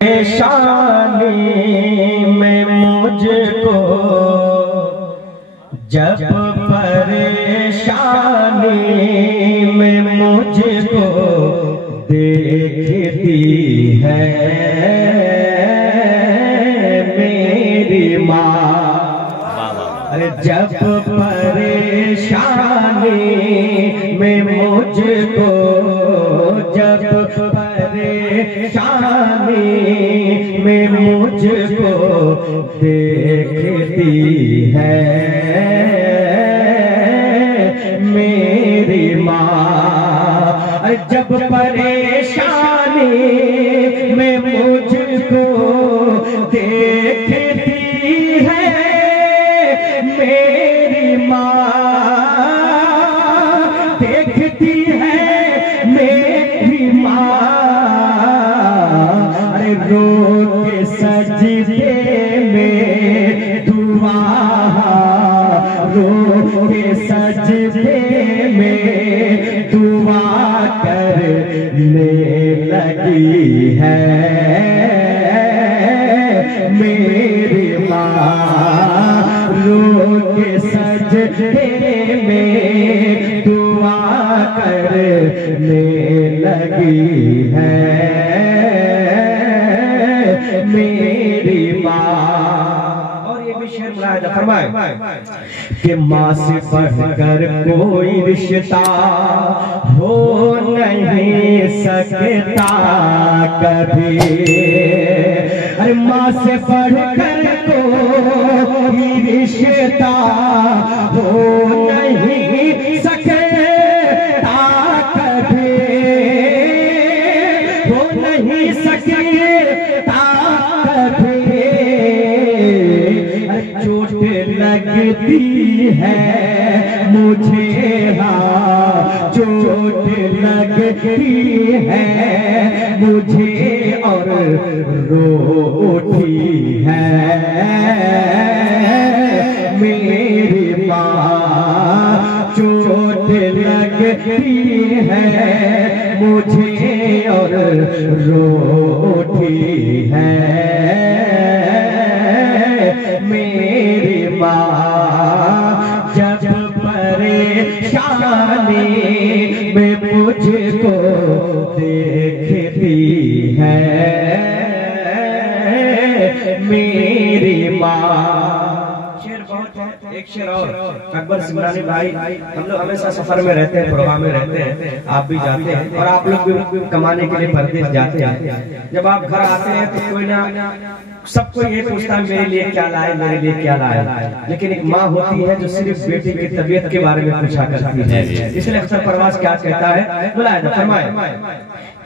परेशानी में मुझको जब परेशानी में मुझको देखती है मेरी माँ। अरे जब परेशानी में मुझको जब परेशानी में मुझको देखती है मेरी माँ। जब परेशानी में मुझको देखती है मेरी माँ, देखती है मेरी माँ। अरे रो के सजदे में दुआ, रो के सजदे में दुआ करने लगी है मेरी माँ। रो के सजदे में दुआ करने लगी है मेरी माँ। और ये भी शेर मुलाहिजा फरमाए कि माँ से बढ़कर कोई रिश्ता हो नहीं सकता कभी। अरे माँ से बढ़कर कोई रिश्ता हो नहीं सकता कभी, हो नहीं सकता कभी। चोट लगती है मुझे, हाँ चोट लगती है मुझे और रो उठी है मेरी माँ। चोट लगती है मुझे और रो उठी है मेरी माँ। जब परेशानी में मुझको देखती है मेरी माँ। शेर बहुत है, एक शेर और अकबर सिमरानी भाई। हम लोग हमेशा सफर में रहते हैं, प्रोग्राम में रहते हैं, आप भी जाते हैं और आप लोग भी कमाने के लिए परदेश जाते हैं। जब आप घर आते हैं तो कोई ना सबको ये पूछता है मेरे लिए क्या लाए, मेरे लिए क्या लाए। लेकिन एक माँ होती है जो सिर्फ बेटी की तबीयत के बारे में पूछा करती है। इसलिए अक्सर परवाज़ क्या कहता है, मुलाहिजा फरमाए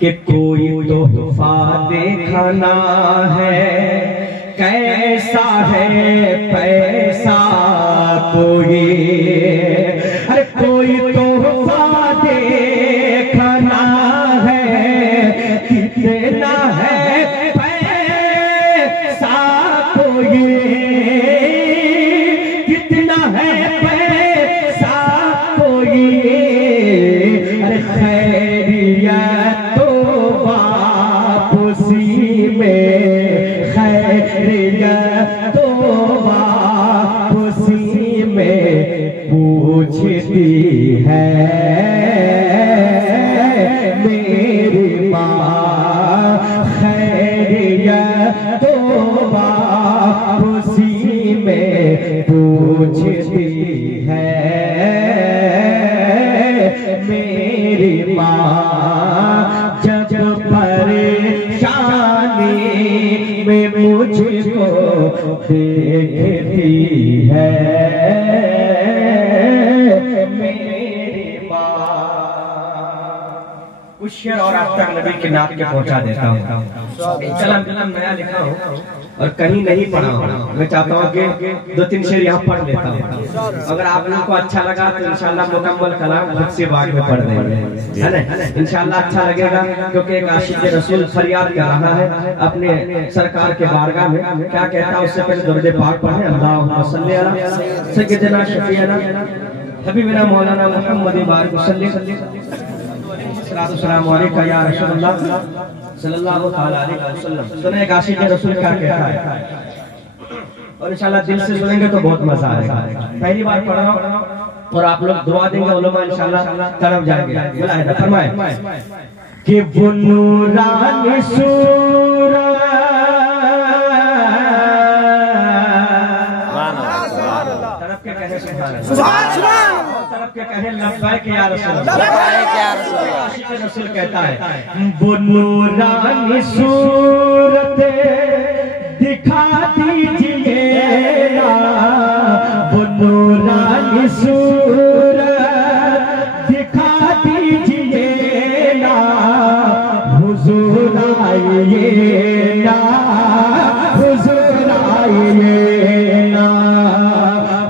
कि कोई तोहफा देखना है कैसा है पैसा कोई। अरे कोई तोहफा देखना है कितना है पैसा कोई, कितना है पैसा कोई। अरे खैरियत तो वापसी में, खैरियत तो वापसी में पूछती है मेरी माँ। खैरियत तो वापसी में पूछती है मेरी माँ। जब परेशानी में मुझको देखती है मेरी माँ। कुछ शेर और आप तक नबी के नाम के पहुंचा देता हूँ। कलम नया लिखा हूँ और कहीं नहीं पढ़ा हूँ। मैं चाहता हूँ कि 2-3 शेर यहाँ पढ़ लेता हूँ। अगर आप लोगों को अच्छा लगा तो इंशाल्लाह मुकम्मल कलाम खुद से बाद में पढ़ देंगे, है ना? इंशाल्लाह अच्छा लगेगा क्योंकि एक आशिक रसूल फरियाद कर रहा है अपने सरकार के बारगाह में। क्या कहता है उससे पहले दुरूद पाक पढ़ें। अल्लाहुम्मा सल्ली अला सय्यिदना शफीअना हबीबना मौलाना मुहम्मद बारिक सल्ली सल्लल्लाहु अलैहि वसल्लम या रसूलल्लाह सल्लल्लाहु अलैहि वसल्लम। सुने एक आशिक रसूल क्या कहता है, और इंशाल्लाह दिल से सुनेंगे तो बहुत मजा आएगा। पहली बार पढ़ रहा हूं और आप लोग दुआ देंगे, उलमा इंशाल्लाह तरफ जाएंगे। बोला है फरमाए कि वो नूरानी सूरत तरफ के कहे सुभान अल्लाह, तरफ के कहे लब्बैक या रसूल अल्लाह, लब्बैक या रसूल अल्लाह। आशिक रसूल कहता है वो नूरानी सूरत दिखा दीजिए ना, वो नूरानी सूरत दिखा दीजिए ना, हुजूर आइए ना, हुजूर आइए ना,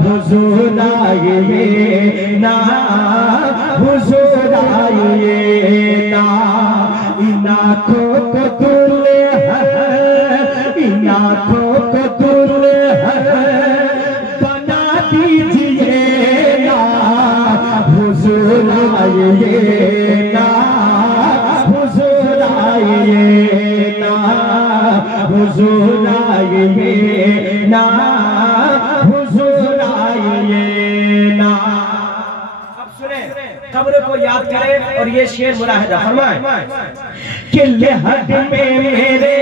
हुजूर आइए ना, हुजूर आइए ना। इन आँखों को आँखों को दुल्हन बना दीजिए ना, हुजूर आइए ना, हुजूर आइए ना, हुजूर आइए ना, हुजूर आइए ना। अब सुने, कब्र को याद करें और ये शेर मुलाहिजा फरमाए कि लहद में मेरे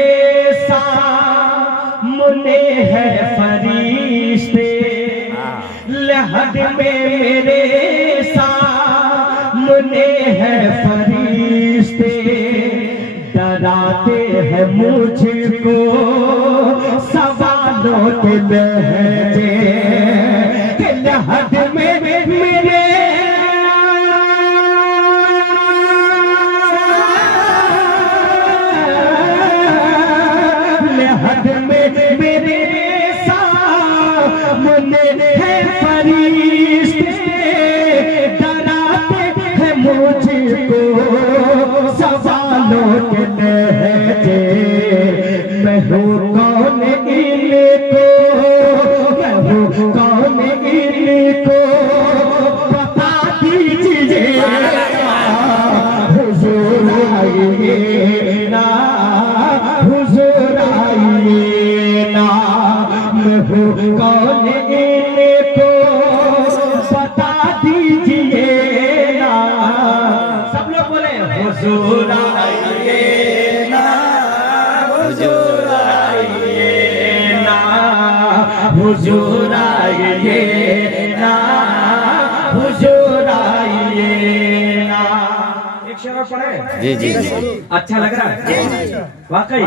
सामने है फरिश्ते, लहद में मेरे सामने है फरिश्ते, डराते हैं मुझको सवालों के लहजे, कि लहद में मेरे सवालों के लहजे, मैं हूँ कौन इनको, मैं हूँ कौन इनको बता दीजिए, हुजूर आइए ना, हुजूर आइए ना, मैं हूँ कौन इनको बता दीजिए ना। सब लोग बोले हुजूर आइए ना, हुजूर आइए ना, हुजूर आइए ना, हुजूर आइए ना। एक शेर पढ़े जी जी अच्छा लग रहा है वाकई,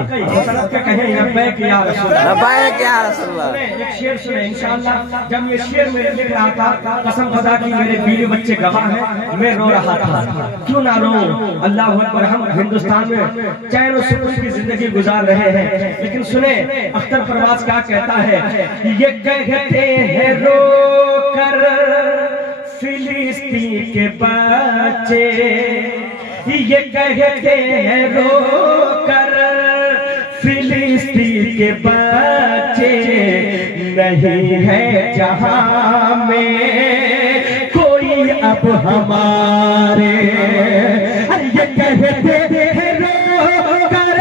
कहें लब्बैक या रसूल अल्लाह, लब्बैक या रसूल अल्लाह। एक शेर सुने इंशाअल्लाह। जब ये शेर मैं लिख रहा था, कसम खुदा की मेरे बीवी बच्चे गवाह हैं, मैं रो रहा था। क्यों ना रो, अल्लाह अकबर। हम हिंदुस्तान में चैन और सुकून की जिंदगी गुजार रहे हैं, लेकिन सुने अख्तर परवाज क्या कहता है, ये कहते हैं रो कर फिलिस्तीन के बच्चे, ये कहते हैं रो कर फिलिस्तीन के बच्चे, नहीं है जहां में कोई अब हमारे, ये कहते हैं रो कर,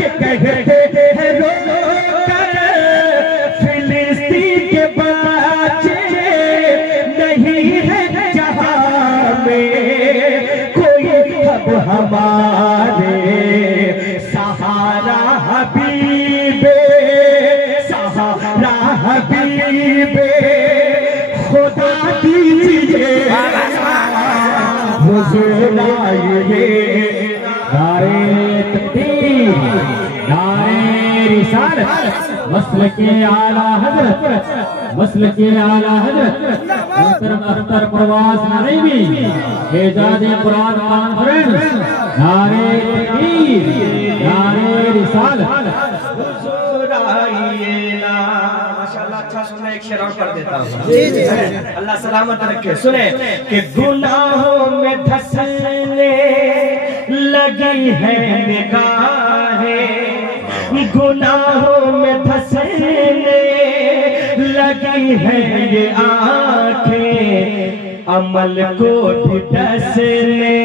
ये कहते हैं रो कर फिलिस्तीन के बच्चे, नहीं है जहां में कोई अब हमारे, सहारा हबीबे, सहारा हबीबे खुदा दीजिए, हुजूर आइए, नारे तकबीर, नारे रिसालत, मसलके आला हज़रत, मसलके आला हज़रत अख्तर परवाज नईमी, एजाज़े कुरान कॉन्फ्रेंस, नारे तकबीर, नारे रिसालत, हुजूर आइए ना। माशाअल्लाह अच्छा सुना, एक शेर और पढ़ देता हूँ जी जी, अल्लाह सलामत रखे। सुने कि गुनाहों में धंसने लगी है निगाहें, गुनाहों में धंसने लगी लगी है ये आंखें अमल को भी डसने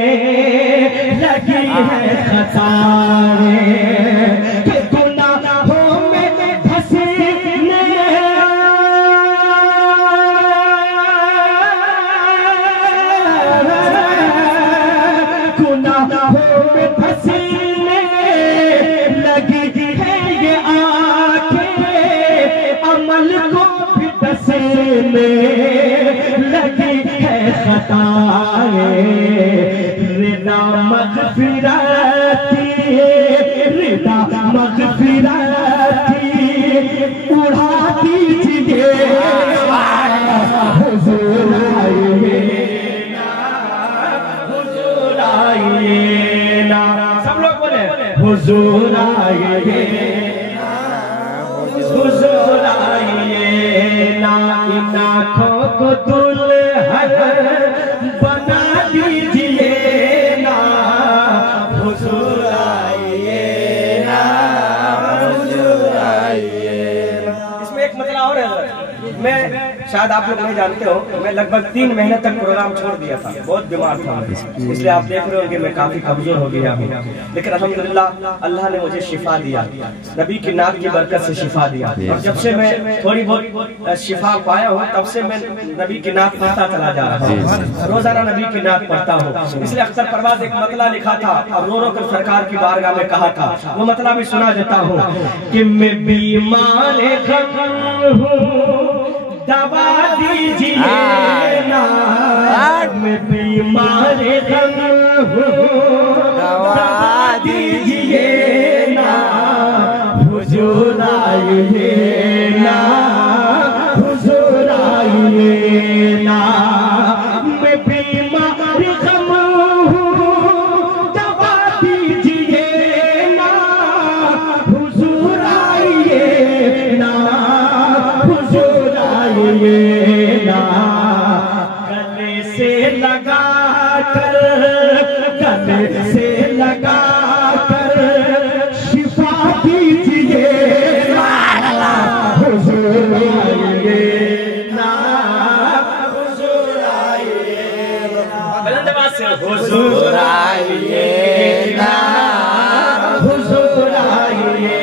लगी है खताएं कि गुनाहों में धंसने गुनाहों में धंसने लगी है ये आंखें अमल को भी डसने लगी है खताएं रिदा मग़फ़िरती उड़ा दीजिए हुज़ूर आइए ना सब लोग बोले हुज़ूर आइए हुज़ूर आइए ना इन आँखों को दुल्हन बना दीजिए ना हुज़ूर आइए ना हुज़ूर आइए। इसमें एक मतलब और है, मैं शायद आप लोग नहीं जानते हो, मैं लगभग 3 महीने तक प्रोग्राम छोड़ दिया था, बहुत बीमार था, इसलिए आप देख रहे होंगे मैं काफी कमजोर हो गया हूँ, लेकिन अल्हम्दुलिल्लाह अल्लाह ने मुझे शिफा दिया, नबी की नात की बरकत से शिफा दिया। और जब से मैं थोड़ी बहुत शिफा पाया हूँ तब से मैं नबी की नात पढ़ता चला जा रहा हूँ, रोजाना नबी की नात पढ़ता हूँ। इसलिए अख्तर परवाज एक मतला लिखा था और रो रो कर सरकार की बारगाह में कहा था, वो मतला भी सुना देता हूँ कि मैं बीमार हूँ दवा दीजिए ना, मैं बीमार हूँ दवा दीजिए ना, हुज़ूर आइए ना हुज़ूर आइए ना, मैं बीमार हूँ दवा दीजिए ना, हुज़ूर आइए ना हुज़ूर आइए ना, गले से लगा कर शिफा दीजिए हुज़ूर आइए ना हुज़ूर आइए हुज़ूर आइए ना हुज़ूर आइए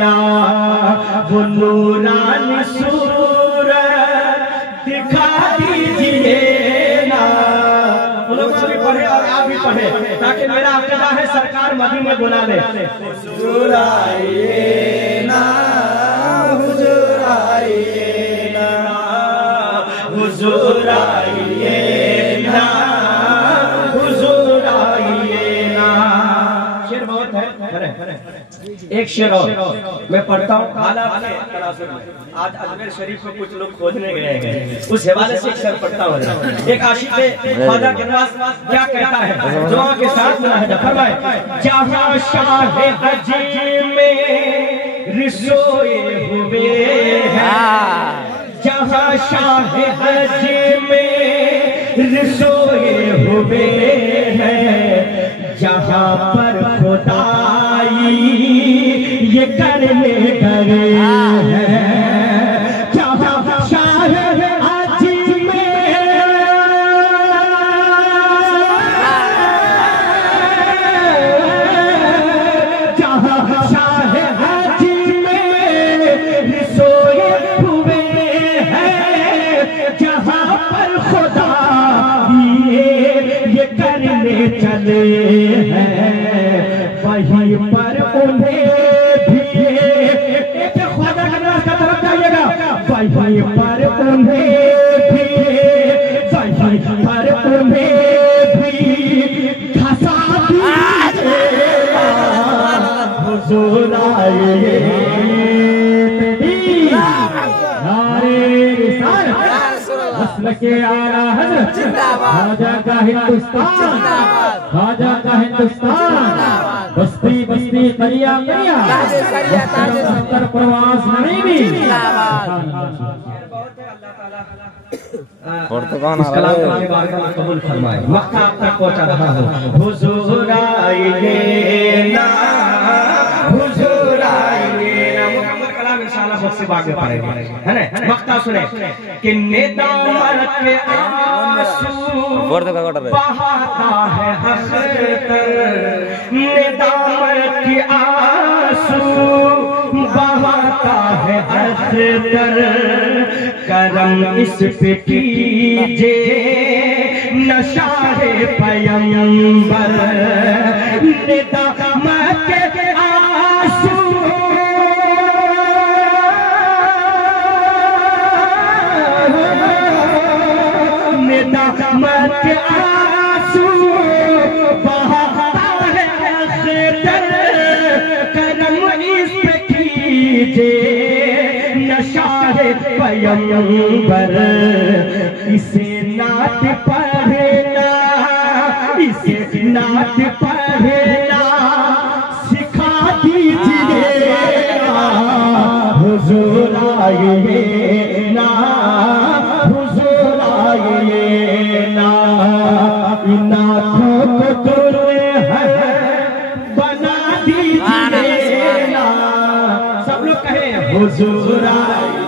ना, वो नूरानी सूरत दिखा दीजिए ना। वो लोग भी पढ़े और आप भी पढ़े ताकि मेरा अक़ीदा है सरकार मदीने बुला ले। हुज़ूर आइए ना हुज़ूर आइए ना हुज़ूर आइए ना हुज़ूर आइए ना। शेर बहुत है, एक शेर और मैं पढ़ता हूँ। आज अजमेर शरीफ को कुछ लोग खोजने गए हैं, उस हवाले से एक शेर पढ़ता हूँ। एक आशिक़ ख्वाजा के पास क्या कहता है, दुआ के साथ मुनाहिदा फरमाए, जहाँ शाह अजीम में रिसोए हुए हैं, जहाँ शाह अजीम में रिसोए हुए हैं, जहाँ पर खुदाई ये करने डरे हैं, जहाँ शाह अजीम में जहाँ शाह अजीम में रिसोए हुए हैं, जहाँ पर खुदा ये करने चले हैं, वहीं पर उन्हें भी एक ख्वाजा का नाम का तरफ जाइएगा, वहीं पर उन्हें भी वहीं पर उन्हें भी खसा दीजिए हुज़ूर आइए नारे रिसालत के आला हज़रत ख्वाजा का हिंदुस्तान, ख्वाजा का हिंदुस्तान, बस्ती बस्ती करिया करिया सत्तर प्रवास नईमी। इस कलाम को कबूल फरमाए, मक्का आप तक पहुंचा रहा हूँ। हुज़ूर आइए ना हुज़ूर आइए ना, मुकम्मल कलाम इंशाअल्लाह मकसद आगे पढ़ेंगे, है ना? मक्ता सुने कि नेदामत के आंसू बहाता है अख्तर, नेदामत के आंसू बहाता है अख्तर, करम इस पे कीजिए नशारे पैगंबर, नेदामत के आंसू नेदामत के आंसू बहाता है अख्तर, करम इस पे कीजिए नशारे पैगंबर, इसे नात पढ़ना, इसे नात पढ़ना सिखा दीजिए, हुजूर आइए ना, हुजूर आइए ना, नाथों को दुल्हन बना दीजिए ना। सब लोग कहें हुजूर आइए।